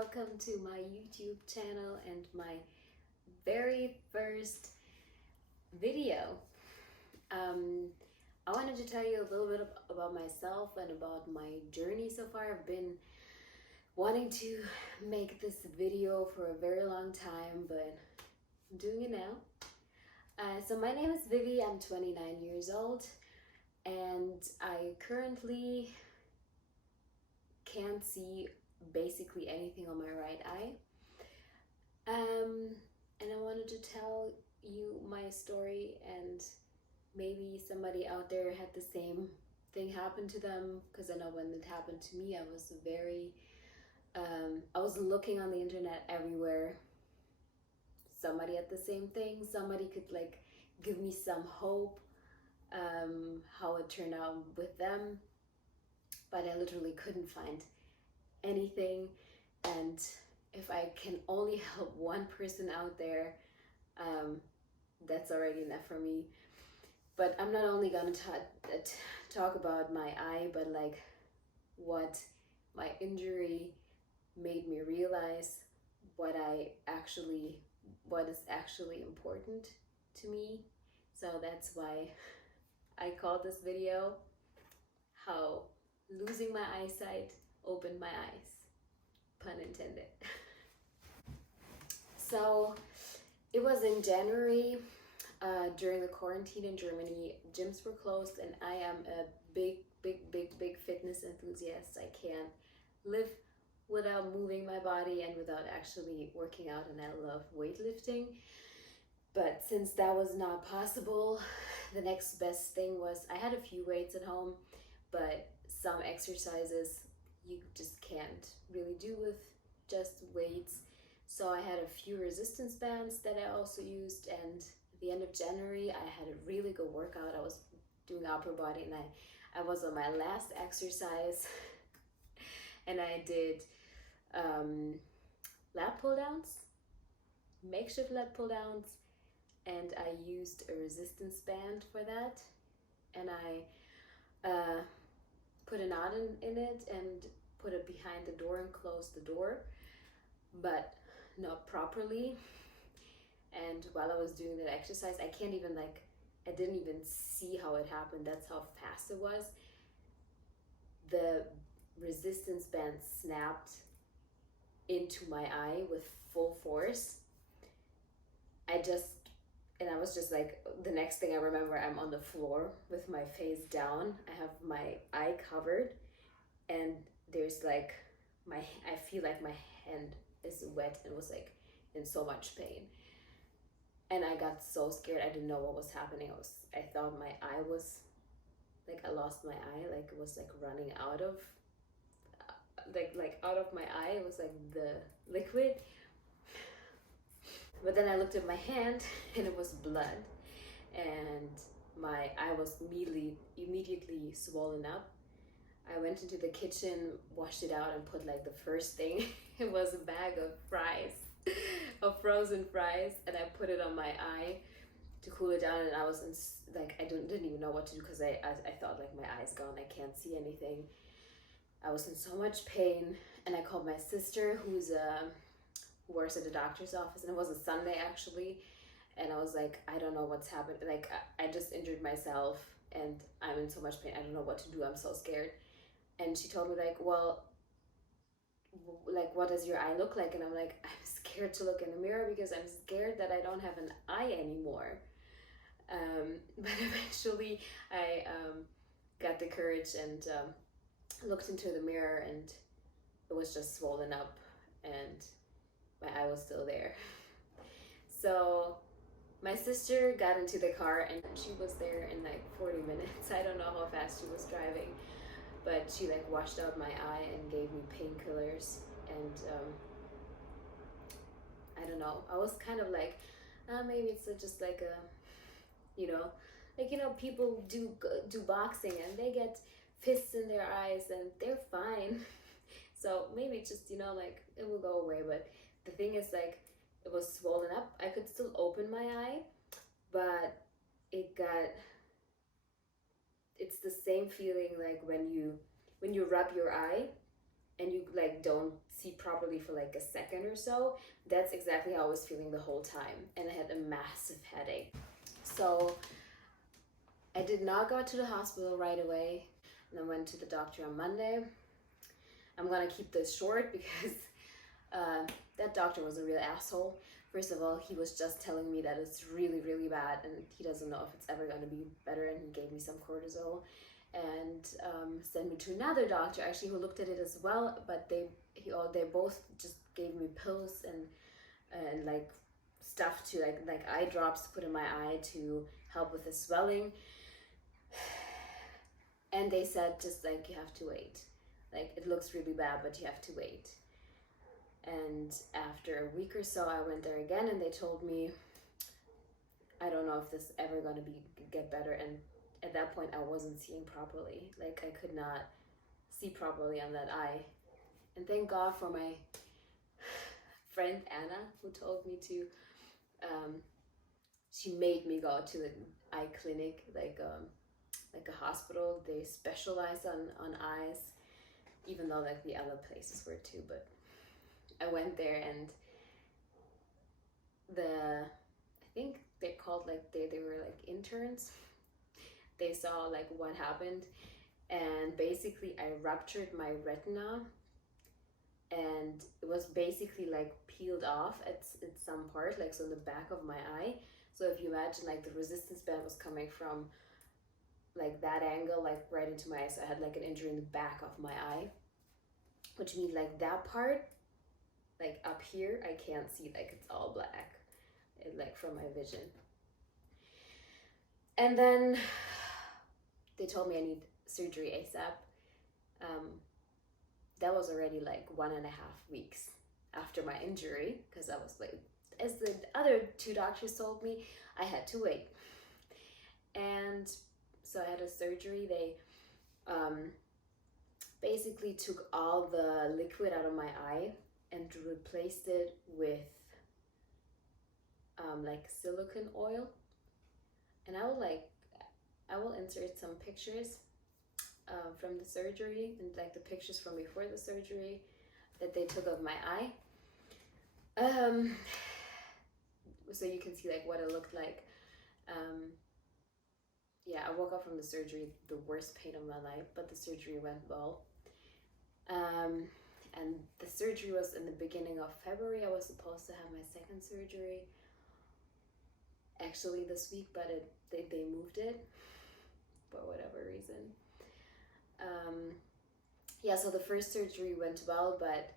welcome to my YouTube channel and my very first video. I wanted to tell you a little bit about myself and about my journey so far. I've been wanting to make this video for a very long time, but I'm doing it now. So my name is Vivi, I'm 29 years old, and I currently can't see basically anything on my right eye. And I wanted to tell you my story, and maybe somebody out there had the same thing happen to them, because I know when it happened to me, I was I was looking on the internet everywhere. Somebody had the same thing. Somebody could give me some hope how it turned out with them, but I literally couldn't find anything. And if I can only help one person out there, that's already enough for me. But I'm not only gonna talk about my eye, but what my injury made me realize, what is actually important to me. So that's why I called this video how losing my eyesight opened my eyes, pun intended. So it was in January, during the quarantine in Germany. Gyms were closed, and I am a big fitness enthusiast. I can't live without moving my body and without actually working out, and I love weightlifting. But since that was not possible, the next best thing was, I had a few weights at home, but some exercises you just can't really do with just weights. So I had a few resistance bands that I also used, and at the end of January I had a really good workout. I was doing upper body, and I was on my last exercise and I did lat pull downs, makeshift lat pull downs, and I used a resistance band for that, and I put a knot in it and put it behind the door and closed the door, but not properly. And while I was doing that exercise, I didn't even see how it happened. That's how fast it was. The resistance band snapped into my eye with full force. I was just the next thing I remember, I'm on the floor with my face down. I have my eye covered, and there's I feel like my hand is wet and was in so much pain. And I got so scared. I didn't know what was happening. I thought my eye was I lost my eye, it was running out of out of my eye. It was the liquid. But then I looked at my hand and it was blood, and my eye was immediately swollen up. I went into the kitchen, washed it out, and put the first thing, it was a bag of fries, of frozen fries, and I put it on my eye to cool it down. And I was didn't even know what to do, because I thought my eye's gone, I can't see anything. I was in so much pain, and I called my sister, who works at the doctor's office, and it was a Sunday actually, and I was I don't know what's happened. I just injured myself and I'm in so much pain. I don't know what to do. I'm so scared. And she told me well, what does your eye look like? And I'm I'm scared to look in the mirror because I'm scared that I don't have an eye anymore. But eventually I got the courage and looked into the mirror, and it was just swollen up, and my eye was still there. So my sister got into the car, and she was there in 40 minutes. I don't know how fast she was driving, but she washed out my eye and gave me painkillers. And I don't know, I was kind of maybe it's just people do boxing and they get fists in their eyes and they're fine. So maybe it's just it will go away. But the thing is it was swollen up. I could still open my eye, but it's the same feeling when you rub your eye and you don't see properly literally for like a second or so. That's exactly how I was feeling the whole time. And I had a massive headache. So I did not go to the hospital right away. And I went to the doctor on Monday. I'm gonna keep this short because that doctor was a real asshole. First of all, he was just telling me that it's really, really bad and he doesn't know if it's ever gonna be better, and he gave me some cortisol and sent me to another doctor actually who looked at it as well, but they both just gave me pills and like stuff to like eye drops to put in my eye to help with the swelling. And they said just like, you have to wait. Like, it looks really bad, but you have to wait. And after a week or so, I went there again, and they told me, I don't know if this is ever gonna get better. And at that point, I wasn't seeing properly. Like, I could not see properly on that eye. And thank God for my friend Anna, who told me to. She made me go to the eye clinic, like a hospital. They specialize on eyes, even though like the other places were too. But I went there, and I think they called like they were like interns. They saw like what happened, and basically I ruptured my retina, and it was basically like peeled off at some part, like so in the back of my eye. So if you imagine like the resistance band was coming from like that angle, like right into my eye. So I had like an injury in the back of my eye, which means like that part, like up here, I can't see, like it's all black, like from my vision. And then they told me I need surgery ASAP. That was already like 1.5 weeks after my injury, because I was like, as the other two doctors told me, I had to wait. And so I had a surgery. They basically took all the liquid out of my eye and replaced it with like silicone oil. And I will insert some pictures from the surgery, and like the pictures from before the surgery that they took of my eye. So you can see like what it looked like. Yeah, I woke up from the surgery, the worst pain of my life, but the surgery went well. And the surgery was in the beginning of February. I was supposed to have my second surgery actually this week, but they moved it for whatever reason. Yeah, so the first surgery went well, but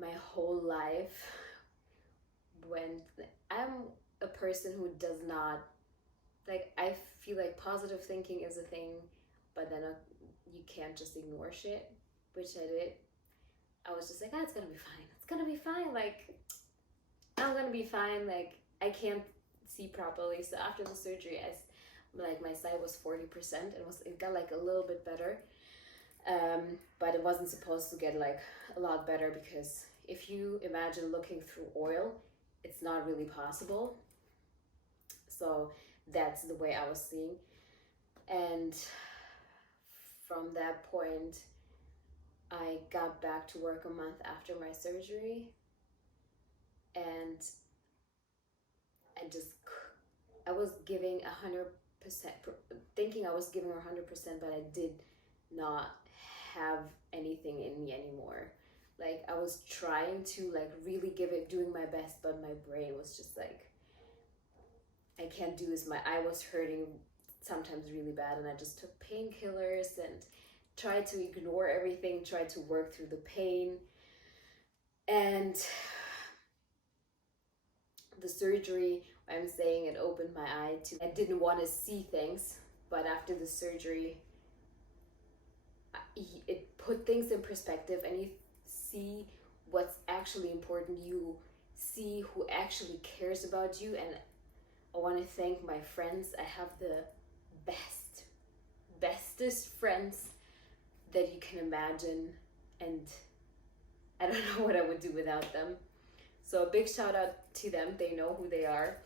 my whole life I'm a person who does not, like, I feel like positive thinking is a thing, but then you can't just ignore shit, which I did. I was just like, it's gonna be fine. It's gonna be fine. Like, I'm gonna be fine. Like, I can't see properly. So after the surgery, my sight was 40%. It got like a little bit better. But it wasn't supposed to get like a lot better, because if you imagine looking through oil, it's not really possible. So that's the way I was seeing. And from that point, I got back to work a month after my surgery, and I was giving 100%, thinking I was giving 100%, but I did not have anything in me anymore. Like, I was trying to like really give it, doing my best, but my brain was just like, I can't do this. My eye was hurting sometimes really bad, and I just took painkillers and tried to ignore everything, tried to work through the pain. And the surgery, I'm saying, it opened my eye to, I didn't want to see things, but after the surgery, it put things in perspective, and you see what's actually important. You see who actually cares about you. And I want to thank my friends. I have the bestest friends that you can imagine, and I don't know what I would do without them. So a big shout out to them. They know who they are.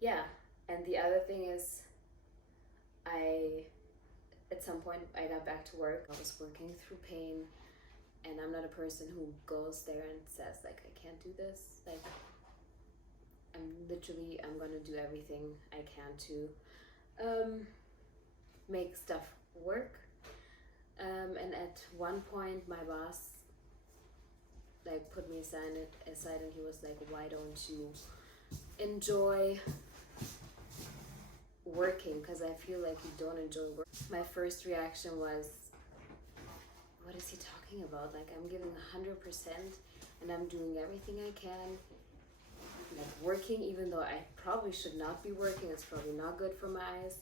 Yeah, and the other thing is, at some point I got back to work. I was working through pain, and I'm not a person who goes there and says like, I can't do this. Like, I'm gonna do everything I can to make stuff work. And at one point my boss like put me aside and he was like, why don't you enjoy working, because I feel like you don't enjoy work. My first reaction was, what is he talking about? Like, I'm giving 100% and I'm doing everything I can, like working, even though I probably should not be working. It's probably not good for my eyes.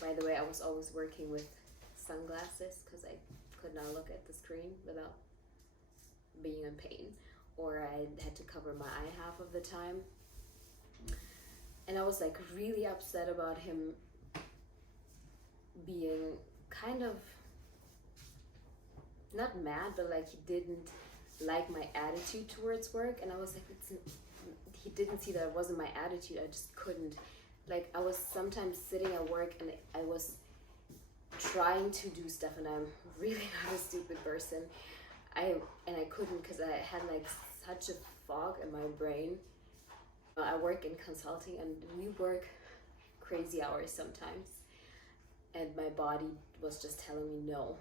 By the way, I was always working with sunglasses because I could not look at the screen without being in pain, or I had to cover my eye half of the time. And I was like really upset about him being kind of not mad, but like he didn't like my attitude towards work. And I was like, he didn't see that it wasn't my attitude. I just couldn't. Like, I was sometimes sitting at work and I was trying to do stuff, and I'm really not a stupid person. I couldn't, because I had like such a fog in my brain. I work in consulting and we work crazy hours sometimes, and my body was just telling me, no,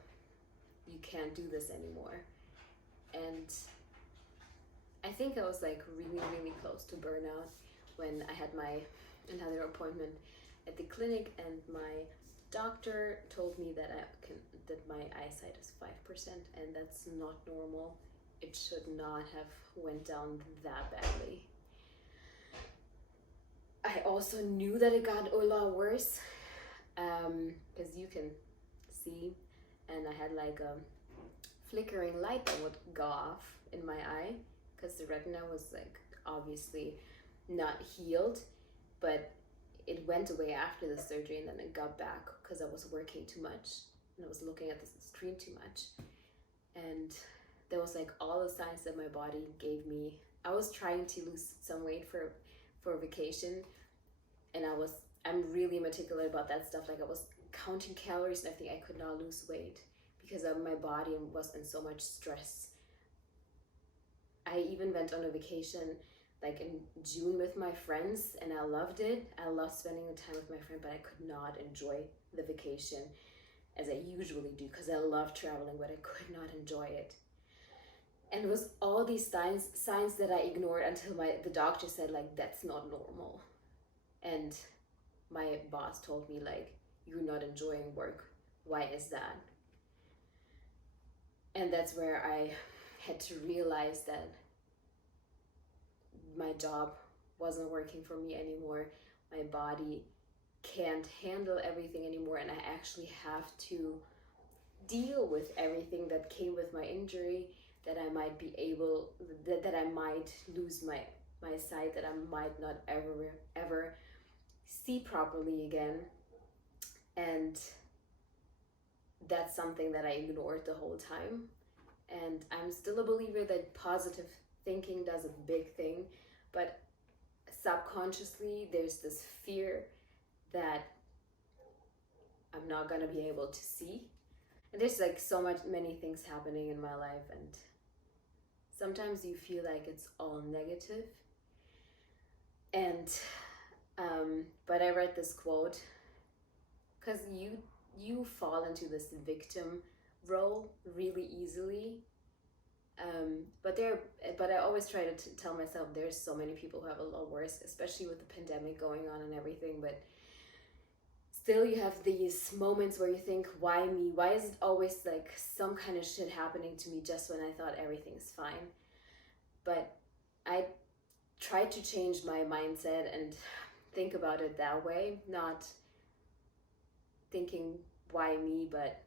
you can't do this anymore. And I think I was like really close to burnout when I had my another appointment at the clinic, and my doctor told me that that my eyesight is 5%, and that's not normal. It should not have went down that badly. I also knew that it got a lot worse, because you can see, and I had like a flickering light that would go off in my eye, because the retina was like obviously not healed, but it went away after the surgery, and then it got back because I was working too much and I was looking at the screen too much. And there was like all the signs that my body gave me. I was trying to lose some weight for vacation, and I'm really meticulous about that stuff. Like, I was counting calories and everything. I could not lose weight because my body was in so much stress. I even went on a vacation like in June with my friends, and I loved it. I loved spending the time with my friend, but I could not enjoy the vacation as I usually do, because I love traveling, but I could not enjoy it. And it was all these signs that I ignored until the doctor said like, that's not normal. And my boss told me like, you're not enjoying work. Why is that? And that's where I had to realize that my job wasn't working for me anymore. My body can't handle everything anymore, and I actually have to deal with everything that came with my injury, that I might be able, that I might lose my sight, that I might not ever see properly again. And that's something that I ignored the whole time. And I'm still a believer that positive thinking does a big thing, but subconsciously there's this fear that I'm not gonna be able to see. And there's like many things happening in my life, and sometimes you feel like it's all negative. And but I read this quote, because you fall into this victim role really easily. But I always try to tell myself there's so many people who have a lot worse, especially with the pandemic going on and everything. But still, you have these moments where you think, why me? Why is it always like some kind of shit happening to me just when I thought everything's fine? But I tried to change my mindset and think about it that way, not thinking why me, but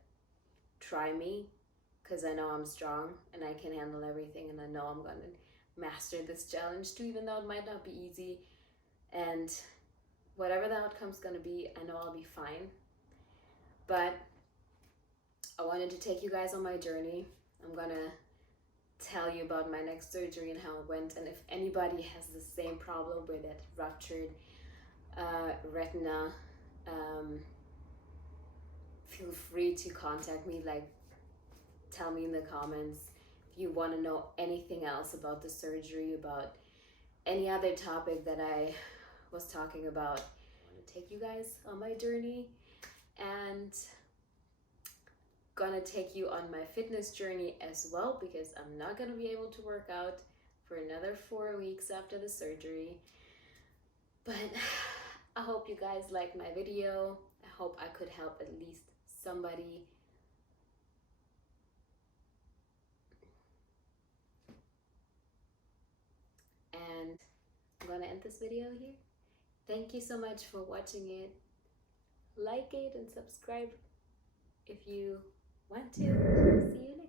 try me, because I know I'm strong and I can handle everything, and I know I'm going to master this challenge too, even though it might not be easy. And whatever the outcome's going to be, I know I'll be fine. But I wanted to take you guys on my journey. I'm going to tell you about my next surgery and how it went, and if anybody has the same problem with that ruptured retina, feel free to contact me. Like, tell me in the comments if you want to know anything else about the surgery, about any other topic that I was talking about. I want to take you guys on my journey, and gonna take you on my fitness journey as well, because I'm not gonna be able to work out for another 4 weeks after the surgery. But I hope you guys liked my video. I hope I could help at least somebody. And I'm gonna end this video here. Thank you so much for watching it. Like it and subscribe if you want to. See you next time.